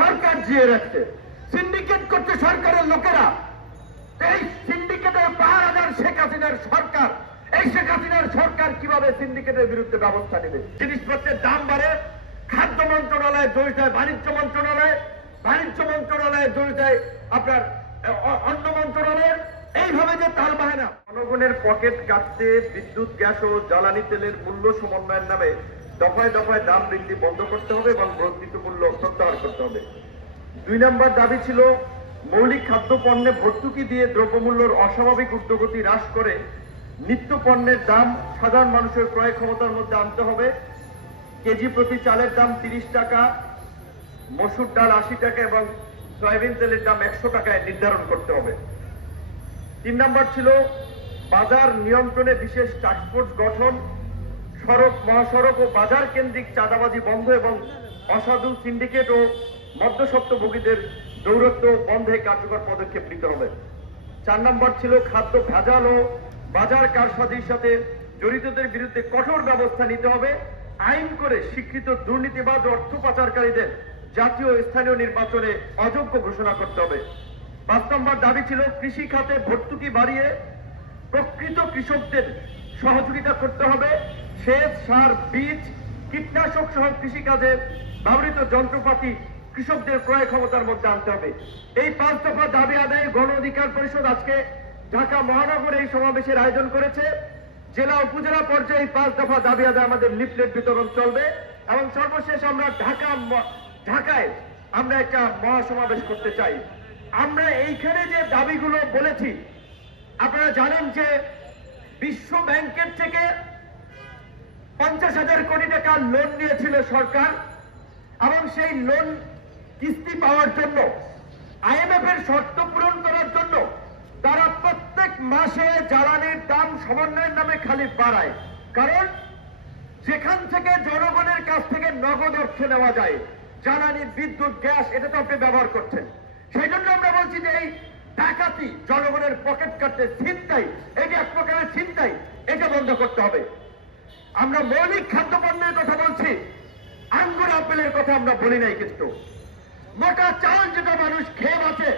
সরকার জিয়ে রাখছে, সিন্ডিকেট করছে সরকারের লোকেরা। এই সিন্ডিকেটের পাহারাদার শেখ হাসিনার সরকার। এই শেখ হাসিনার সরকার কিভাবে সিন্ডিকেটের বিরুদ্ধে ব্যবস্থা নেবে? জিনিসপত্রের দাম বাড়ে, খাদ্য মন্ত্রণালয়ে দোষ দেয় বাণিজ্য মন্ত্রণালয়, বাণিজ্য মন্ত্রণালয়ে দোষ দেয় আপনার অন্য মন্ত্রণালয়ের। এইভাবে যে তাল বাহানা, জনগণের পকেট কাটতে বিদ্যুৎ, গ্যাস ও জ্বালানি তেলের মূল্য সমন্বয়ের নামে দফায় দফায় দাম বৃদ্ধি বন্ধ করতে হবে এবং বর্ধিত মূল্য প্রত্যাহার করতে হবে। 2 নম্বর দাবি ছিল মৌলিক খাদ্য পণ্যে ভর্তুকি দিয়ে দ্রব্যমূল্যের অস্বাভাবিক ঊর্ধ্বগতি হ্রাস করে নিত্য পণ্যের দাম সাধারণ মানুষের ক্রয় ক্ষমতার মধ্যে আনতে হবে। কেজি প্রতি চালের দাম 30 টাকা, মসুর ডাল 80 টাকা এবং সয়াবিন তেলের দাম 100 টাকায় নির্ধারণ করতে হবে। 3 নম্বর ছিল বাজার নিয়ন্ত্রণে বিশেষ টাস্কফোর্স গঠন, সড়ক, মহাসড়ক ও বাজার কেন্দ্রিক চাঁদাবাজি বন্ধ এবং অসাধু সিন্ডিকেট ও মধ্যস্বত্বভোগীদের দৌরত্ব বন্ধে কার্যকর পদক্ষেপ নিতে হবে। 4 নম্বর ছিল খাদ্য ভেজাল ও বাজার কারসাজির সাথে জড়িতদের বিরুদ্ধে কঠোর ব্যবস্থা নিতে হবে। আইন করে স্বীকৃত দুর্নীতিবাজ ও অর্থ পাচারকারীদের জাতীয় ও স্থানীয় নির্বাচনে অযোগ্য ঘোষণা করতে হবে। 5 নম্বর দাবি ছিল কৃষি খাতে ভর্তুকি বাড়িয়ে প্রকৃত কৃষকদের সহযোগিতা করতে হবে। সেচ, সার, বীজ, কীটনাশক সহ কৃষিকাজে ব্যবহৃত যন্ত্রপাতি কৃষকদের ক্রয় ক্ষমতার মধ্যে আনতে হবে। এই 5 দফা দাবি আদায়ে গণ অধিকার পরিষদ আজকে ঢাকা মহানগরে এই সমাবেশের আয়োজন করেছে। জেলা উপজেলা পর্যায়ে এই 5 দফা দাবি আদায়ে আমাদের লিফলেট বিতরণ চলবে এবং সর্বশেষ আমরা ঢাকায় আমরা একটা মহাসমাবেশ করতে চাই। আমরা এইখানে যে দাবিগুলো বলেছি, আপনারা জানেন যে বিশ্ব ব্যাংকের থেকে 50,000 কোটি টাকা লোন নিয়েছিল সরকার এবং সেই লোন কিস্তি পাওয়ার জন্য IMF এর শর্ত পূরণ করার জন্য তারা প্রত্যেক মাসে জ্বালানির দাম সমন্বয়ের নামে খালি বাড়ায়। কারণ যেখান থেকে জনগণের কাছ থেকে নগদ অর্থ নেওয়া যায়, জ্বালানি, বিদ্যুৎ, গ্যাস, এটা তো আপনি ব্যবহার করছেন। সেই জন্য আমরা বলছি যে এই ডাকাতি, জনগণের পকেট কাটতে ছিনতাই, এটা এক প্রকারের ছিনতাই, এটা বন্ধ করতে হবে। আমরা মৌলিক খাদ্যপণ্যের কথা বলছি, আঙ্গুর আপেলের কথা আমরা বলি নাই। কিন্তু মোটা চাল যেটা মানুষ খেয়ে বাঁচে,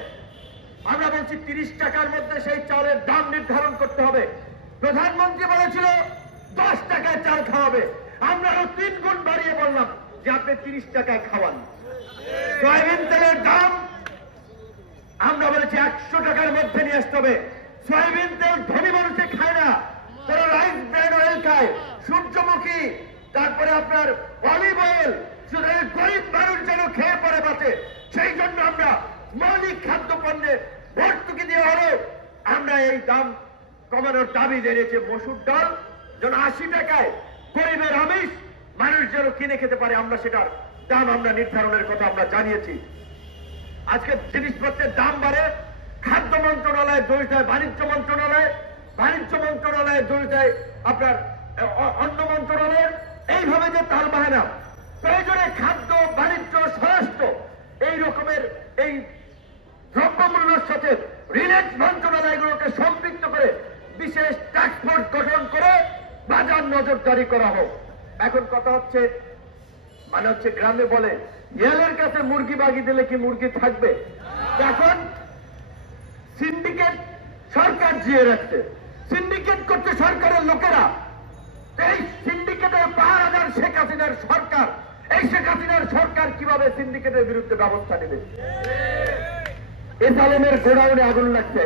আমরা বলছি 30 টাকার মধ্যে সেই চালের দাম নির্ধারণ করতে হবে। প্রধানমন্ত্রী বলেছিল 10 টাকায় চাল খাওয়াবে, আমরা আরো 3 গুণ বাড়িয়ে বললাম যে আপনি 30 টাকায় খাওয়ান। সয়াবিন তেলের দাম আমরা বলেছি 100 টাকার মধ্যে নিয়ে আসতে হবে। সয়াবিন তেল ধনী মানুষে খায় না, তারা রাইস ব্র্যান্ড অয়েল খায়, সূর্যমুখী, তারপরে আপনার অলিভ অয়েল, গরিব মানুষ যেন খেয়ে পরে বাঁচে। সেই জন্য আমরা মৌলিক খাদ্য পণ্যে ভর্তুকি দিয়ে হলো আমরা এই দাম কমানোর দাবি জানিয়েছি। মসুর ডাল যেন 80 টাকায় গরিবের আমিষ মানুষ যেন কিনে খেতে পারে, আমরা সেটার দাম আমরা নির্ধারণের কথা আমরা জানিয়েছি। আজকে জিনিসপত্রের দাম বাড়ে, খাদ্য মন্ত্রণালয়ে দোষ দেয় বাণিজ্য মন্ত্রণালয়, বাণিজ্য মন্ত্রণালয়ে দোষ দেয় আপনার অন্য মন্ত্রণালয়ের। এইভাবে যে তাল বাহানা, প্রয়োজনে খাদ্য, বাণিজ্য, স্বরাষ্ট্র এই রকমের এই দ্রব্যমূল্যের সাথে রিলেট মন্ত্রণালয়গুলোকে সম্পৃক্ত করে বিশেষ টাস্কফোর্স গঠন করে বাজার নজরদারি করা হোক। এখন কথা হচ্ছে, মানে হচ্ছে গ্রামে বলে ইয়ালের কাছে মুরগি বাগি দিলে কি মুরগি থাকবে? এখন সিন্ডিকেট সরকার জিয়ে রাখছে, সিন্ডিকেট করছে সরকারের লোকেরা। এই সিন্ডিকেটের পাহারাদার শেখ হাসিনার সরকার। এই শেখ হাসিনার সরকার কিভাবে সিন্ডিকেটের বিরুদ্ধে ব্যবস্থা নেবে? এস আলমের গোডাউনে আগুন লাগছে,